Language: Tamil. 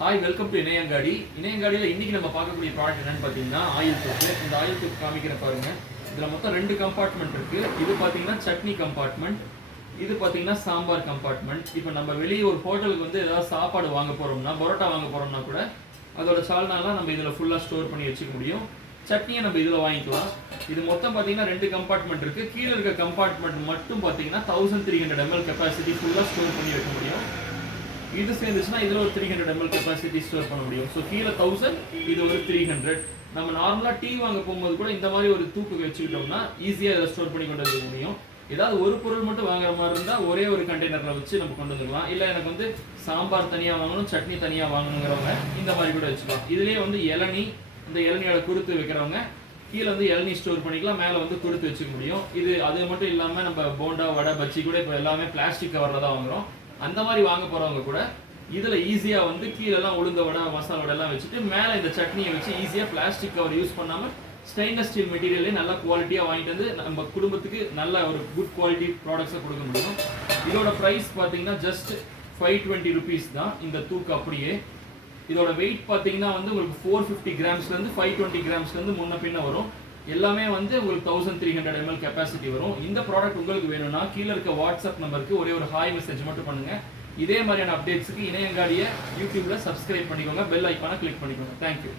Hi, welcome to Inaiyangadi. இணையங்காடியில் இன்றைக்கி நம்ம பார்க்கக்கூடிய ப்ராடக்ட் என்னென்னு பார்த்தீங்கன்னா ஆயில் தூக்கு. இந்த ஆயில் தூக்கு காமிக்கிற பாருங்கள். இதில் மொத்தம் 2 கம்பார்ட்மெண்ட் இருக்குது. இது பார்த்தீங்கன்னா சட்னி கம்பார்ட்மெண்ட், இது பார்த்தீங்கன்னா சாம்பார் கம்பார்ட்மெண்ட். இப்போ நம்ம வெளியே ஒரு ஹோட்டலுக்கு வந்து ஏதாவது சாப்பாடு வாங்க போகிறோம்னா, பரோட்டா வாங்க போகிறோம்னா கூட அதோட சால்னாலாம் நம்ம இதில் ஃபுல்லாக ஸ்டோர் பண்ணி வச்சுக்க முடியும். சட்னியை நம்ம இதில் வாங்கிக்கலாம். இது மொத்தம் பார்த்தீங்கன்னா 2 கம்பார்ட்மெண்ட் இருக்குது. கீழே இருக்க கம்பார்ட்மெண்ட் மட்டும் பார்த்தீங்கன்னா 1300 ml கெப்பாசிட்டி ஃபுல்லாக ஸ்டோர் பண்ணி வைக்க முடியும். இது சேர்ந்துச்சுன்னா இதில் ஒரு 300 ml கெப்பாசிட்டி ஸ்டோர் பண்ண முடியும். ஸோ கீழே 1000, இது ஒரு 300. நம்ம நார்மலாக டீ வாங்க போகும்போது கூட இந்த மாதிரி ஒரு தூக்கு வச்சுக்கிட்டோம்னா ஈஸியாக இதை ஸ்டோர் பண்ணி கொண்டு வந்து முடியும். ஏதாவது ஒரு பொருள் மட்டும் வாங்குற மாதிரி இருந்தால் ஒரே ஒரு கண்டெய்னரில் வச்சு நம்ம கொண்டு வந்துக்கலாம். இல்லை எனக்கு வந்து சாம்பார் தனியாக வாங்கணும், சட்னி தனியாக வாங்கணுங்கிறவங்க இந்த மாதிரி கூட வச்சுக்கலாம். இதுலேயே வந்து இளநீ, இந்த இளநியோட குறுத்து வைக்கிறவங்க கீழே வந்து இளநீ ஸ்டோர் பண்ணிக்கலாம், மேலே வந்து குறுத்து வச்சுக்க முடியும். இது அது மட்டும் இல்லாமல் நம்ம போண்டா, வடை, பஜ்ஜி கூட இப்போ எல்லாமே பிளாஸ்டிக் கவரில் தான் வாங்குகிறோம். அந்த மாதிரி வாங்க போகிறவங்க கூட இதில் ஈஸியாக வந்து கீழெல்லாம் உளுந்த வடை, மசாலா வடை எல்லாம் வச்சுட்டு மேலே இந்த சட்னியை வச்சு ஈஸியாக பிளாஸ்டிக் கவர் யூஸ் பண்ணாமல் ஸ்டெயின்லெஸ் ஸ்டீல் மெட்டீரியலே நல்லா குவாலிட்டியாக வாங்கிட்டு வந்து நம்ம குடும்பத்துக்கு நல்ல ஒரு குட் குவாலிட்டி ப்ராடக்ட்ஸை கொடுக்க முடியும். இதோட ப்ரைஸ் பார்த்தீங்கன்னா ஜஸ்ட் 520 rupees தான் இந்த தூக்கு. அப்படியே இதோட வெயிட் பார்த்தீங்கன்னா வந்து உங்களுக்கு 450 கிராம்ஸ்லேருந்து 520 கிராம்ஸ்லேருந்து முன்ன பின்ன வரும். எல்லாமே வந்து உங்களுக்கு 1300 ml கெப்பாசிட்டி வரும். இந்த ப்ராடக்ட் உங்களுக்கு வேணும்னா கீழே இருக்க வாட்ஸ்அப் நம்பருக்கு ஒரே ஒரு ஹாய் மெசேஜ் மட்டும் பண்ணுங்கள். இதே மாதிரியான அப்டேட்ஸுக்கு இணையங்காடியை யூடியூப்ல சப்ஸ்கிரைப் பண்ணிக்கோங்க, பெல் ஐக்கானை கிளிக் பண்ணிக்கோங்க. தேங்க்யூ.